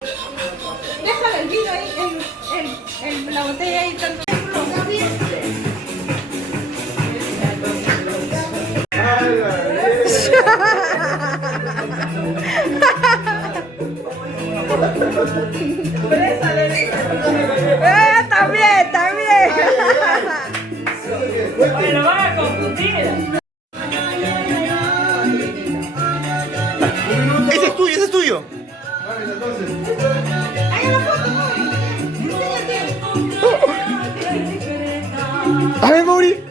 Déjale el vino ahí, la botella ahí tanto. También, también. Me lo van a confundir. Ese es tuyo, ese es tuyo. A ver, Mauri.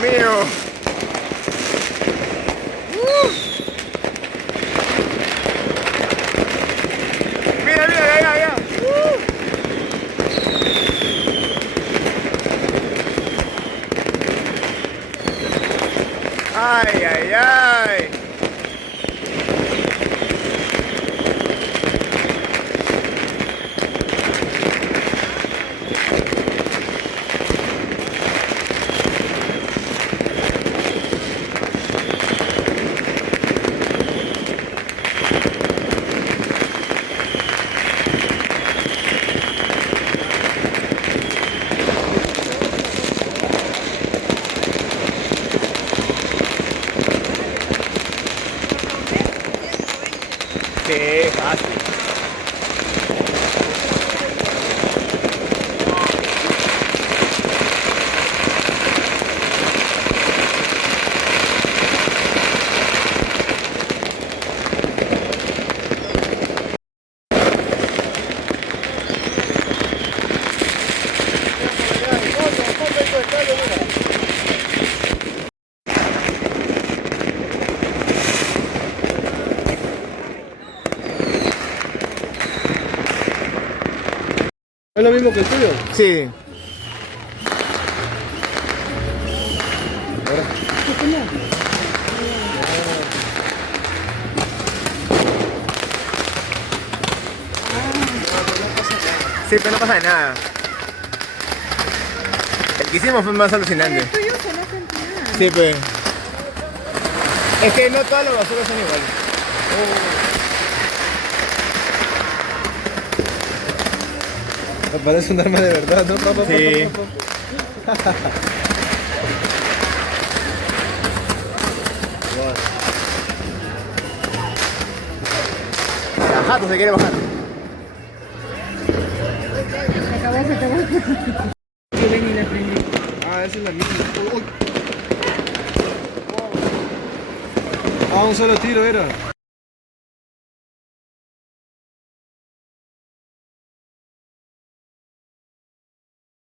mío. Mira, mira, ya, ya. Ay, ay, ay. Sí, fácil. ¿Es lo mismo que el tuyo? Sí. Sí, pero no pasa nada. El que hicimos fue más alucinante. El tuyo se no sentí nada. Sí, pues. Es que no todas las basuras son iguales. Me parece un arma de verdad, ¿no? Papá, Sí. La jato se quiere bajar. Se acabó. Sí, ven y la prendí. Ah, esa es la misma. Uy. Ah, un solo tiro era.